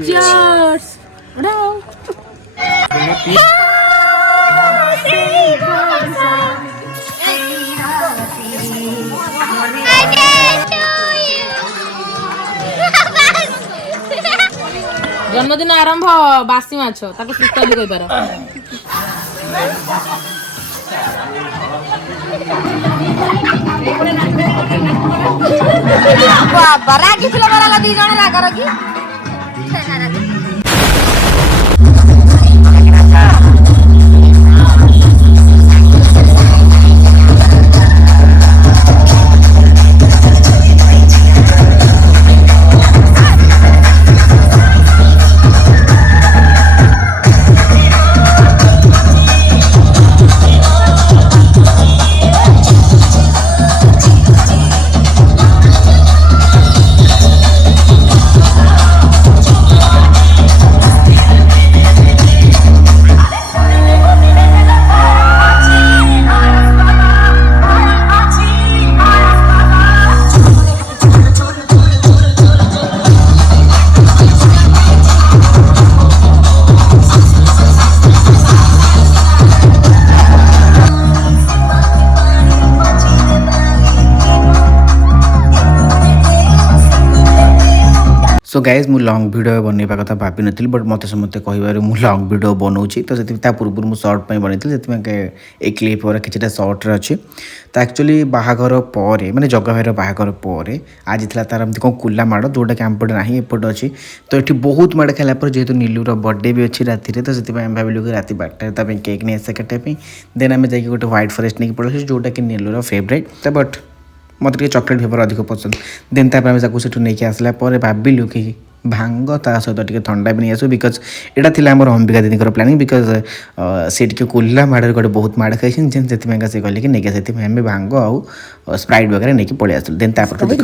Cheers. No. जन्मदिन आरंभ बासी माछ ताको सुता भी कहि पार बाबा रागी फिल्म वाला दी जण रागर की सो गाइज मु लॉन्ग वीडियो बनवा कथा भाभी नी बट मत समस्ते कह लॉन्ग वीडियो बनाऊँगी तो से पूर्व मुझे सर्ट पर बनई से एक क्लिप और कि सर्ट्रे अच्छे तो एक्चुअली बाहाघर पर माने जगा भाईर बाहाघर पर आज था तार एमती कौन कुला माड़ जोटा कि आमपटे ना एपटे अच्छी तो ये बहुत माड़ खाला जेहतु नीलूर बर्थडे भी अच्छी राति तो से भाविलु कि राति 12 केक नहीं आसे काटापी देन आम जा गोटे व्हाइट फॉरेस्ट नहीं पड़े जोटा कि नीलूर फेवरेट तो बट मत चॉकलेट फ्लेवर अधिक पसंद देन तापर से नहीं आसला भाविलु कि भांग ता सहित ठंडा भी नहीं आसो बिकज यहाँ थी आम अंबिका दीदी प्लानिंग बिकज सी टे कुला माड़ गोटे बहुत माड़ खाई से कहले कि नहीं से आम भांग आउ स्प्राइट वगैरह नहीं पलि आसल देन तापर देख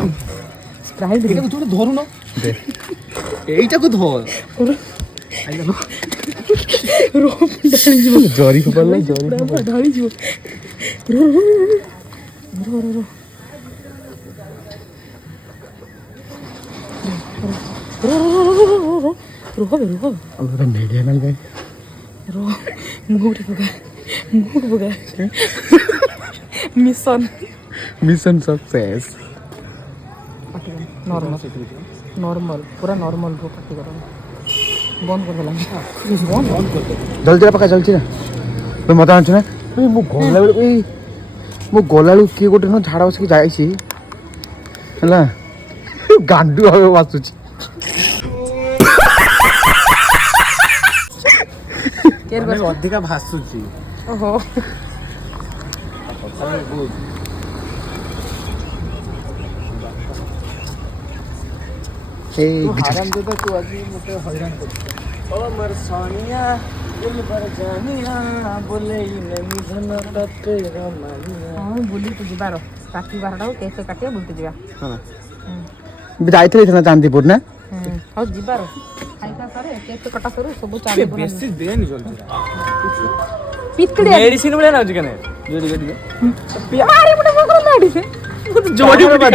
मिशन सक्सेस नॉर्मल पूरा नॉर्मल रो कट करो बंद कर देला जल्दी पका चलछि ना मत आछ ना मु गला किए गोटे न झाड़ा बस जाइछि हला गांडू हवे वासुछि केर अधिका भासुछि ओहो ए आराम दे तू आज मते हैरान कर ओ मर सोनिया दिल भर जानिया बोले नहीं धन तते रमानिया हां बोली तू जिबारो काटी बारडा कैसे काटे बोलते जिबा हां जाइथले इतना चांदीपुर ना हां जिबारो खाइका करे कैसे कटा करू सब चाले बेसी देनी जल्दी पितकड़ी मेडिसिन बोले ना जने जोड़ी जोड़ी मारे मुटे मकर मेडिसिन जोड़ी बुटी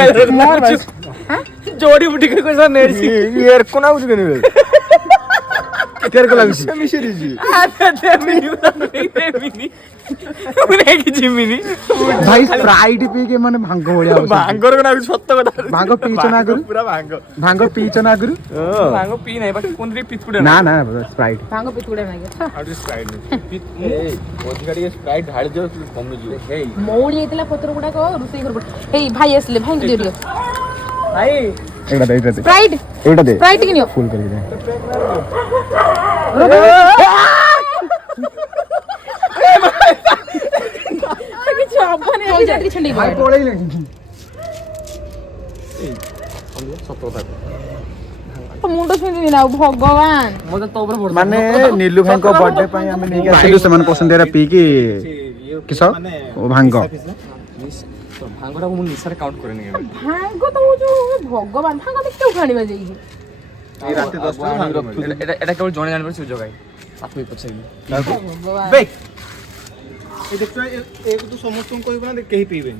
मार हां जोड़ी बुटी के कोई सा मेडिसिन यार कोना बुझ गने केर को लागिस मिशरी जी आ मिनी उने की जिमिनी भाई स्प्राइट पी के माने भांग बोलिया भांगर को ना सत्य कथा भांग पीछ ना करू पूरा भांग पीछ ना करू भांग पी नहीं बाकी कोनरी पितकुडे ना ना स्प्राइट भांग पितकुडे ना आउट स्प्राइट ए ओधिकाडी स्प्राइट ढाळ जो कम जो हे मौली एतला पत्र गुडा को रुसई कर हे भाई असले भाई दे दियो भाई एटा दे स्प्राइट एटा दे स्प्राइट किनियो फुल कर दे भगवान माने नीलू भाई को बर्थडे पे हम नहीं आसिलु समान पसंद एरा पी की किस भांग भांगटा को निसार काउंट करे नहीं भांग तो जो भगवान भांग देख क्यों खानी बजे ए रात 10 भांग एटा केवल जणे जान पर से जगाई आपको पछाई बेक ए देखो एक तो समस्त को कहबा ना केही पीबे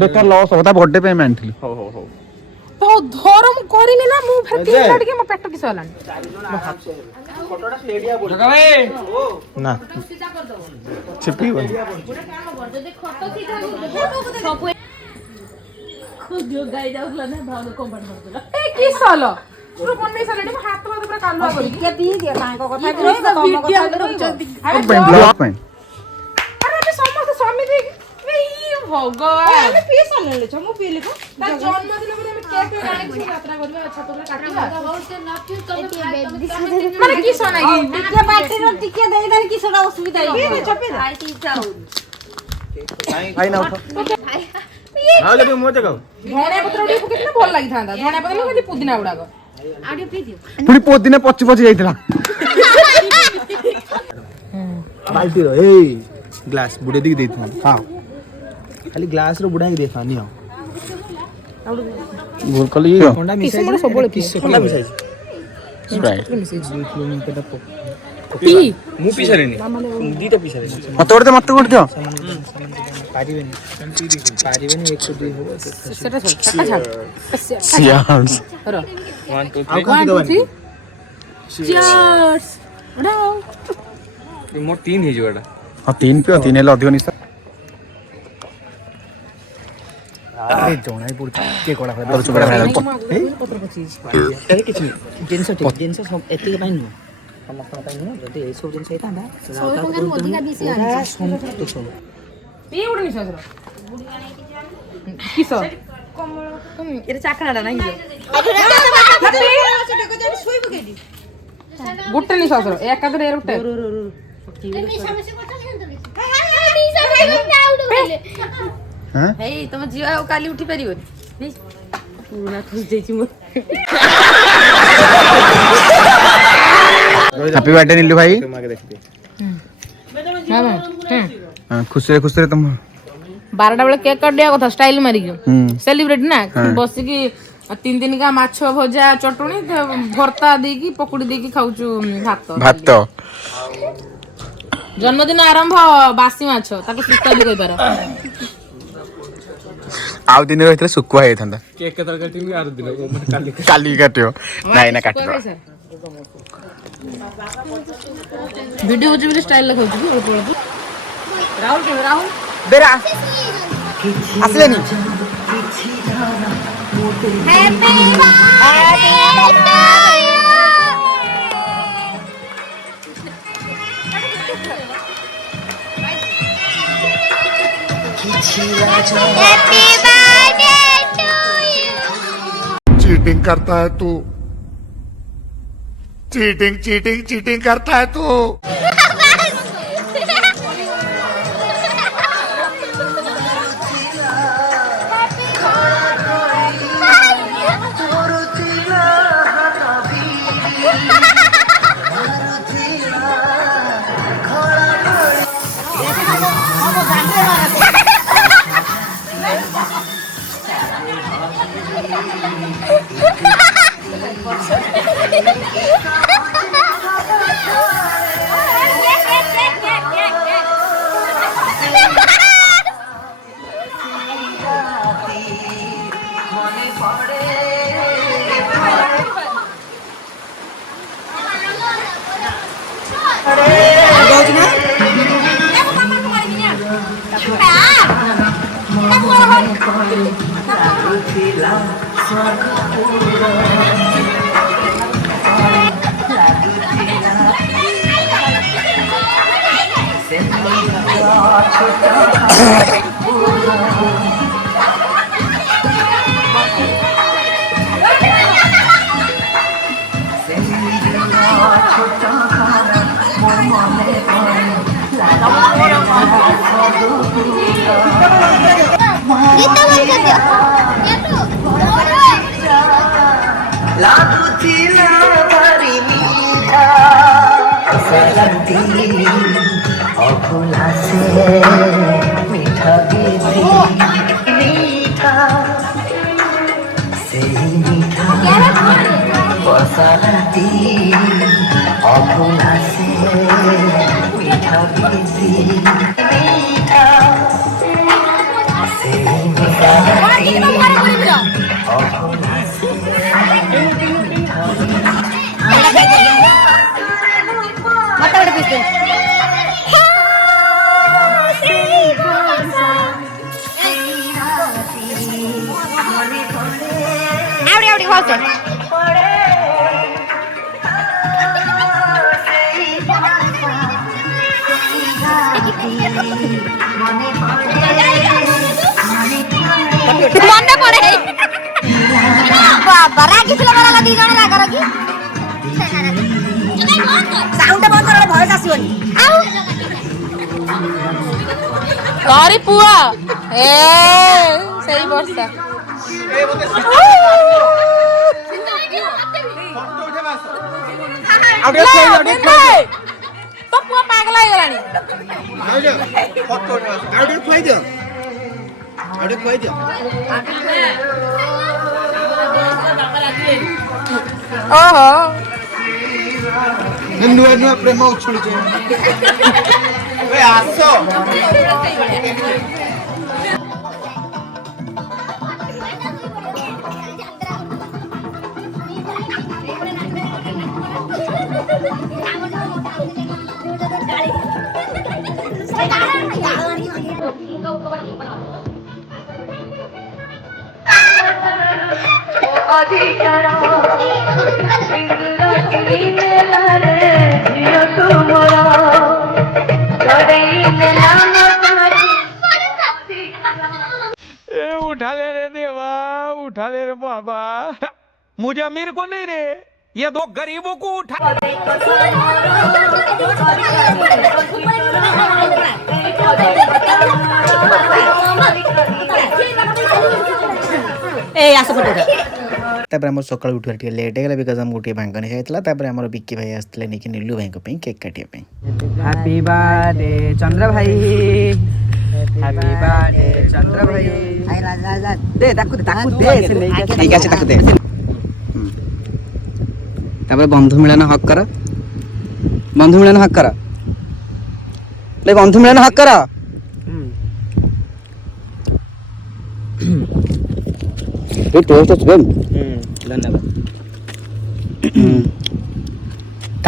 बेकार लॉस होता बर्थडे पे मैं आनथि हो ଧର ମୁଁ କରିନି ନା ମୁଁ ଫେର ତିନିଟା ଟିକେ ମୋ ପେଟ କିସ ହେଲାଣି ନା ଚିପିବନି କିସ ହଲ ପୁରା ବନେଇ ସାରିଲେଣି ମୁଁ ହାତ ପୁରା କାଲୁଆ କରିକି ଟିକେ ପିଇ ଦିଅ ତାଙ୍କ କଥା ବ୍ଲକ୍ ପାଇଁ ଆରେ ଆମେ ସମସ୍ତେ ସ୍ୱାମୀ ଦେଇକି ଭଗବାନ ଆମେ ପିଇ ସାରିଲେ ମୁଁ ପିଇଲି କଣ ତା ଜନ୍ମଦିନ ବୋଲି ଆମେ କେକ୍ ଆଣିକି ଯାତ୍ରା କରିବା ଛାତ ଉପରେ କାଟିବା ମାନେ କିସ ନାଇଁ ଟିକେ ପାଟିର ଟିକେ ଦେଇଦେଲେ କି ସେଟା ଅସୁବିଧା ହେଇଛି ଚପେଇ ଭାଇ ନା ଉଠ ଆଉ ଯଦି ମୁଁ ଦେଖାଉ ଧଣିଆ ପତ୍ର ଟିକେ ପକେଇଥିଲେ ଭଲ ଲାଗିଥାନ୍ତା ଧଣିଆ ପତ୍ର ଖାଲି ପୁଦିନା ଗୁଡାକ ପୁଣି ପୋଦିନେ ପଚି ପଚି ଯାଇଥିଲା ବାଲ୍ଟିର ଏଇ ଗ୍ଲାସ ବୁଡେ ଦେଇକି ଦେଇଥାଉ ହଁ ଖାଲି ଗ୍ଲାସ ର ବୁଡାଇକି ଦେଇଥାଉ ନିଅ ଭୁଲ କଲି ଥଣ୍ଡା କିସ ମୋର ସବୁବେଳେ ପିସ ଥଣ୍ଡା ମିଶାଇଛି ସ୍ପ୍ରାଇଟ୍ ପି ମୁଁ ପି ସାରିନି ଦିଟା ପି ସାରିନି ମତେ ଗୋଟେ ଦିଅ ପାରିବେନି ପାରିବେନି 102 ହବ ସେଟା ଛାଡ ସିଆର୍ସ ର 1 2 1 2 3 ଚିୟର୍ସ ମୋର 3 ହେଇଯିବ ଏଟା ହଁ 3 ପିଅ 3 ହେଲେ ଅଧିକ ନିଶା ଆରେ ଜଣାଇ ପଡୁଛି କିଏ କଳା କଳା ତୋର ଚୁକଡା ଖାଇଲା ପତ୍ର ପଚିଛି ଏଇ କିଛି ଜିନିଷ ଏତିକି ପାଇଁ ନୁହଁ ସମସ୍ତଙ୍କ ପାଇଁ ନୁହଁ ଯଦି ଏଇ ସବୁ ଜିନିଷ ହେଇଥାନ୍ତା ପି ଗୋଟେ ନିଶ୍ୱାସ ର କିସ ଏରେ ଚାକଣାଟା ନାହିଁ ଗୋଟେ ନିଶ୍ୱାସ ର ଏକାଥରେ ଏର ଗୋଟେ ହେଇ ତମ ଝିଅ ଆଉ କାଲି ଉଠି ପାରିବନି ପୁରୁଣା ଖୁସି ଦେଇଛି ମୁଁ हैप्पी बर्थडे नीलू भाई खुशी खुशी तुम 12ଟା ବେଳେ କେକ୍ କାଟିବା କଥା ଷ୍ଟାଇଲ ମାରିକି ସେଲିବ୍ରେଟ ନା ବସିକି 3 ଦିନିକା ମାଛ ଭଜା ଚଟଣି ଭର୍ତ୍ତା ଦେଇକି ପକୁଡି ଦେଇକି ଖାଉଛୁ ଭାତ ଜନ୍ମଦିନ ଆରମ୍ଭ ବାସି ମାଛ ତାକୁ ସୁତା ବି କହିପାର आउ दिन रही सुकुआ होता केक काली काटियो नाई ना काटियो वीडियो होची बोली स्टाइल लखाउछु कि अल्प अल्प राहुल के राहुल बेरा आसले नी happy birthday to you cheating करता है तू चीटिंग करता है तू মনে পড়ে বাবা রাগিছিল বলা ଦି ଜଣ ରାଗ ରାଗି ସାଉଣ୍ଡ ବନ୍ଦ କର ଭଏସ ଆସିବନି ଆଉ ସରି ପୁଅ ଏ ସେଇ ବର୍ଷା ତ ପୁଅ ପାଗଳ ହେଇଗଲାଣି ଓହୋ ନୂଆ ନୂଆ ପ୍ରେମ ଉଛୁଳୁଛେ ଆସ उठा ले रे देवा, उठा ले रे बाबा, मुझे अमीर को नहीं रे, ये दो गरीबों को उठा। तापर आम सकाल उठा टे लेट है बिकज आम गोटे भांग नहीं जाता आम बिक्की भाई आसते नहीं कि नीलू भाई को केक काटिया हैप्पी बर्थडे चंद्र भाई हैप्पी बर्थडे चंद्र भाई दे ताकू दे से नहीं ठीक আছে তাকু দে তারপরে বন্ধু মিলন হক কর বন্ধু মিলন হক কর লে বন্ধু মিলন হক কর এই টোস্ট আছে ধন্যবাদ